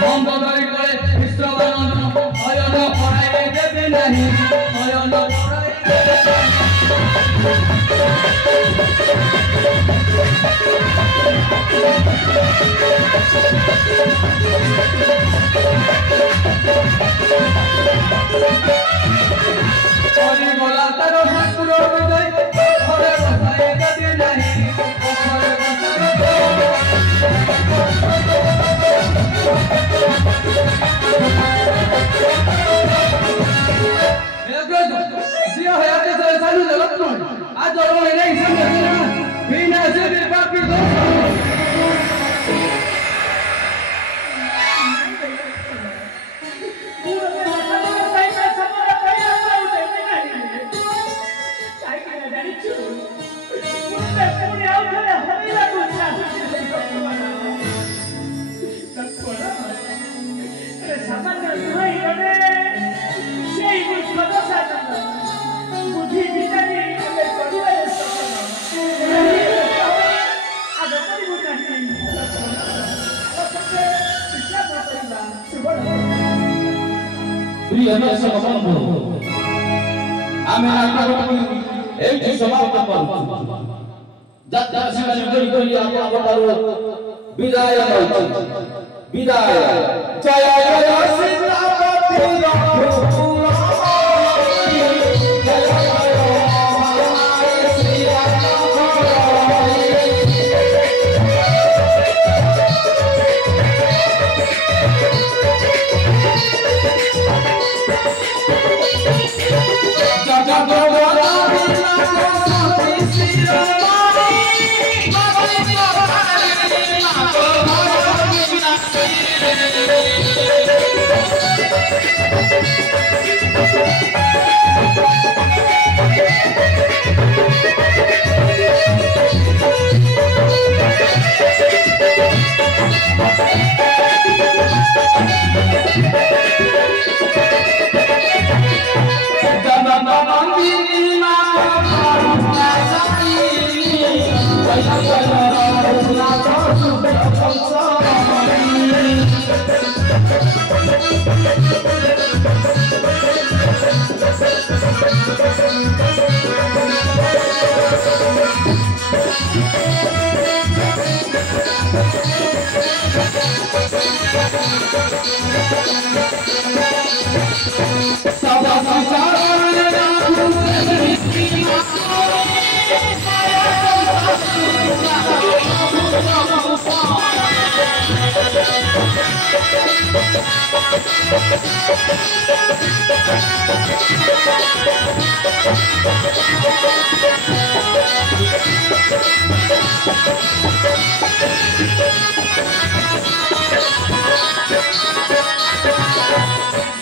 মন্দদারি করে বিশ্ববানন্দ অয়ন পড়াইতে দেবে নাহি অয়ন পড়াইতে দেবে হরি বলা তার ঠাকুর বিজয় ঘরে বসাইতে দেবে নাহি ঘরে বসাইতে dia hayatı sayesinde de bakma. Az oraya ne insan yaşıyor? Binası bir bakır प्रिय दर्शक बंधु आमे नाटक एठी समाप्त करू যাত্রা শিকারী করি আপনাদের বিদায় হইছে বিদায় জয় জয় শ্রীরামপতি রঘুপুর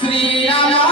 श्री राम